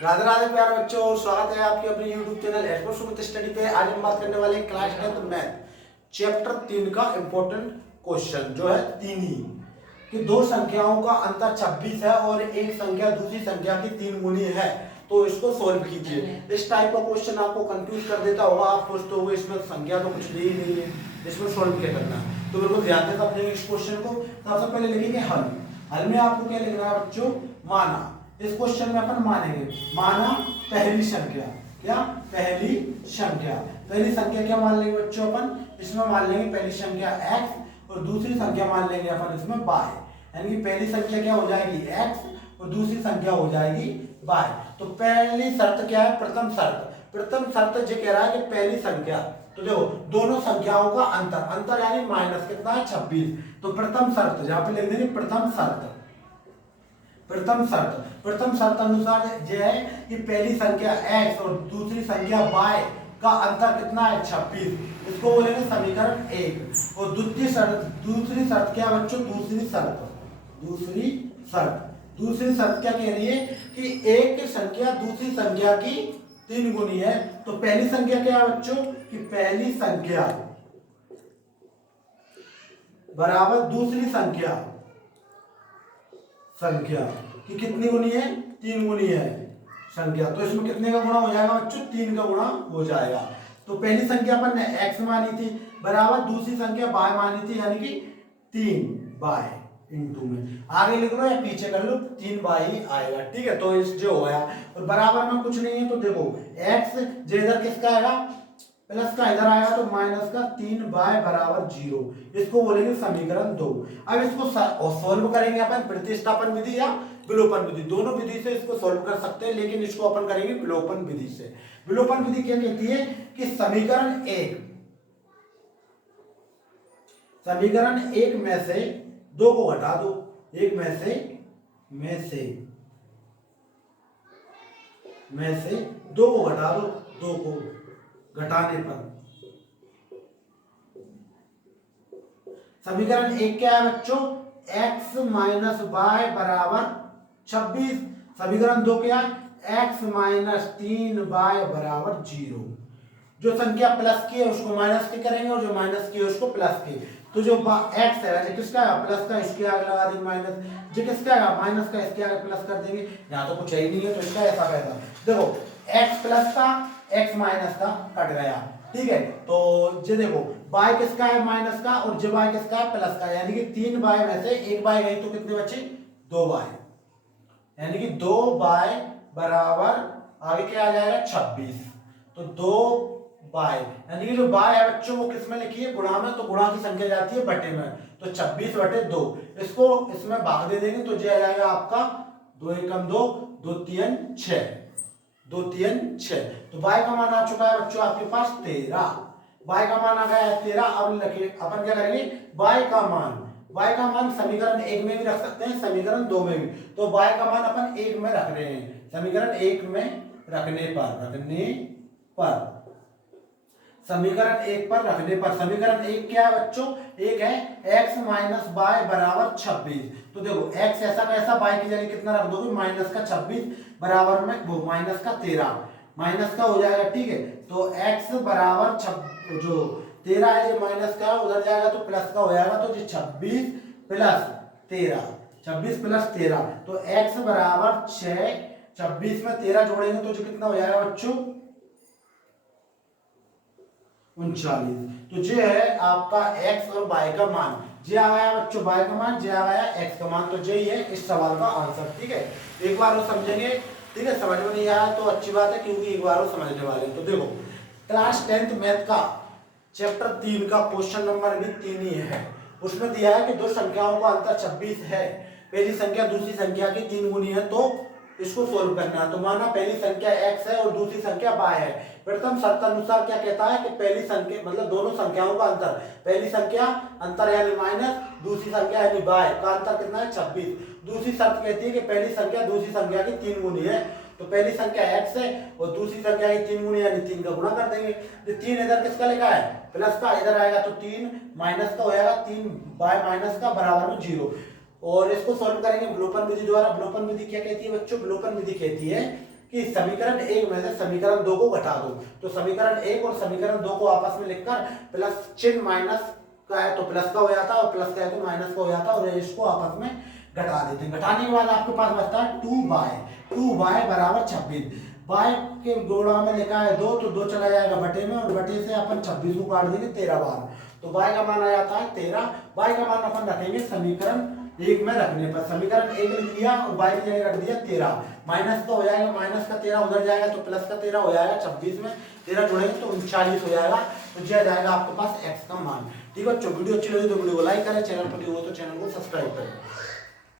राधे राधे प्यारे बच्चों, स्वागत है आपके अपने YouTube channel expert Sumit study पे। आज हम बात करने वाले हैं क्लास 10th मैथ चैप्टर 3 का इंपॉर्टेंट क्वेश्चन जो है तीन ही कि दो संख्याओं का अंतर 26 है और एक संख्या दूसरी संख्या की 3 गुनी है, तो इसको सॉल्व कीजिए। इस टाइप का क्वेश्चन आपको कंफ्यूज कर देता होगा, आप सोचते होंगे इसमें संख्या तो कुछ दी ही नहीं है, इसमें सॉल्व क्या करना है। तो बिल्कुल ध्यान से समझेंगे इस क्वेश्चन को। सबसे पहले लिखेंगे हल। हल में आपको क्या लिखना है बच्चों? माना। इस क्वेश्चन में अपन मानेंगे माना पहली संख्या। क्या? पहली संख्या। पहली संख्या क्या मान लेंगे बच्चों अपन? इसमें मान लेंगे पहली संख्या x और दूसरी संख्या मान लेंगे अपन इसमें y। यानी कि पहली संख्या क्या हो जाएगी x और दूसरी संख्या हो जाएगी y। तो पहली शर्त क्या है? प्रथम शर्त। प्रथम शर्त जो कह रहा है कि पहली संख्या, तो देखो दोनों संख्याओं का अंतर, अंतर यानी माइनस कितना है? 26। तो प्रथम शर्त जहां पे लिख देंगे प्रथम शर्त। प्रथम शर्त, प्रथम शर्त अनुसार यह है कि पहली संख्या x और दूसरी संख्या y का अंतर कितना है? 26। इसको बोलेंगे समीकरण 1। और दूसरी शर्त क्या बच्चों? दूसरी शर्त क्या कह रही है कि एक संख्या दूसरी संख्या की 3 गुनी है। तो पहली संख्या क्या है बच्चों? कि पहली संख्या बराबर दूसरी संख्या कि कितनी गुनी है? 3 गुनी है संख्या। तो इसमें कितने का गुणा हो जाएगा बच्चों? 3 का गुणा हो जाएगा। तो पहली संख्या अपन ने x मानी थी बराबर दूसरी संख्या y मानी थी, यानी कि 3y इंटू में आगे लिख लो या पीछे कर लो, 3y ही आएगा। ठीक है, तो इस जो होया और बराबर में कुछ नहीं है, तो देखो x जो इधर किसका आएगा? प्लस का इधर आएगा तो माइनस का 3y बराबर 0। इसको बोलेंगे समीकरण 2। अब इसको सॉल्व करेंगे अपन प्रतिस्थापन विधि या विलोपन विधि, दोनों विधि से इसको सॉल्व कर सकते हैं, लेकिन इसको अपन करेंगे विलोपन विधि से। विलोपन विधि क्या कहती है कि समीकरण 1 में से 2 को घटा दो। एक में से 2 को घटा दो। 2 को घटाने पर समीकरण 1 क्या है बच्चों? x माइनस वाई बराबर 26। समीकरण 2 क्या है? x माइनस 3y बराबर 0। जो संख्या प्लस की है उसको माइनस की करेंगे और जो माइनस की है उसको प्लस की। तो जो x है जो किसका है? प्लस का, इसके आगे लगा देंगे माइनस। जो किसका है? माइनस का, इसके आगे प्लस कर देंगे। यहाँ तो कुछ है ही नहीं है, तो इसका ऐसा कैसा? देखो x प्लस का x माइनस का कट गया। ठीक है, तो ये देखो y किसका है? माइनस का, और जो y किसका है? प्लस का। यानी कि 3y में से 1y गई तो कितने बचे? 2y। यानी कि 2y बराबर आगे क्या आ जाएगा? 26। तो 2y यानी कि जो y है बच्चों वो किस में लिखी है? गुणा में। तो गुणा की संख्या जाती है बटे में, तो 26/2। इसको इसमें भाग दे देंगे तो ये आ जाएगा आपका 2 एकम 2, 2 3 6, 2 3 6। तो y का मान आ चुका है बच्चों आपके पास 13। y का मान आ गया है 13। अब लिखे अपन क्या करेंगे? y का मान समीकरण 1 में भी रख सकते हैं, समीकरण 2 में भी। तो y का मान अपन 1 में रख रहे हैं, समीकरण 1 में रखने पर समीकरण 1 क्या है बच्चों? 1 है x माइनस वाई बराबर 26। तो देखो x ऐसा कैसा, y की जगह कितना रख दोगे? माइनस का 26 बराबर में वो माइनस का 13, माइनस का हो जाएगा। ठीक है, तो x बराबर जो 13 है ये माइनस का उधर जाएगा तो प्लस का हो जाएगा। तो 26 प्लस 13, तो x बराबर 6। 26 में 13 जोड़ेंगे तो जो कितना हो जाएगा बच्चों? 39। तो ये है आपका x और y का मान। जे आ गया बच्चों y का मान, जे आ गया x का मान। तो यही है इस सवाल का आंसर। ठीक है, एक बार वो समझेंगे। ठीक है, समझ में नहीं आया तो अच्छी बात है, क्योंकि एक बार वो समझने वाले हैं। तो देखो क्लास 10th मैथ का चैप्टर 3 का क्वेश्चन नंबर भी 3 ही है। उसमें दिया है कि दो संख्याओं का अंतर 26 है, पहली संख्या दूसरी संख्या की 3 गुनी है, तो इसको सोल्व करना है। तो माना पहली संख्या x है और दूसरी संख्या y है। प्रथम शर्त अनुसार क्या कहता है कि पहली संख्या मतलब दोनों संख्याओं का अंतर, पहली संख्या अंतर यानी माइनस, दूसरी संख्या यानी y का अंतर कितना है? 26। दूसरी शर्त कहती है कि पहली संख्या दूसरी संख्या की 3 गुनी है। तो पहली संख्या x है और दूसरी संख्या की 3 गुनी यानी 3 का गुणा कर देंगे। तो 3 इधर किसका लिखा है? प्लस का, इधर आएगा तो 3 माइनस का हो जाएगा, 3y माइनस का बराबर में 0। और इसको सॉल्व करेंगे विलोपन विधि द्वारा। विलोपन विधि क्या कहती है बच्चों? विलोपन विधि कहती है कि समीकरण 1 में से समीकरण 2 को घटा दो। तो समीकरण 1 और समीकरण 2 को आपस में लिखकर प्लस चिन्ह माइनस का है तो प्लस का हो जाता है और प्लस का है तो माइनस का हो जाता है और इसको आपस में घटा देते हैं। घटाने के बाद आपके पास बचता है 2y बराबर 26। y के गुणा में लिखा है 2 तो 2 चला जाएगा बटे में और बटे से अपन 26 को काट देंगे 13 बार तो y का मान आ जाता है 13। y का मान अपन रखेंगे समीकरण 1 में रखने पर। समीकरण 1 लिख दिया और y की जगह रख दिया 13। माइनस का हो जाएगा, माइनस का 13 उधर जाएगा तो प्लस का 13 हो जाएगा। 26 में 13 जोड़ेंगे तो 39 हो जाएगा। तो यह जाएगा आपके पास x का मान। ठीक है बच्चों, वीडियो अच्छी लगी तो वीडियो को लाइक करें, चैनल पर न्यू हो तो चैनल को सब्सक्राइब करें।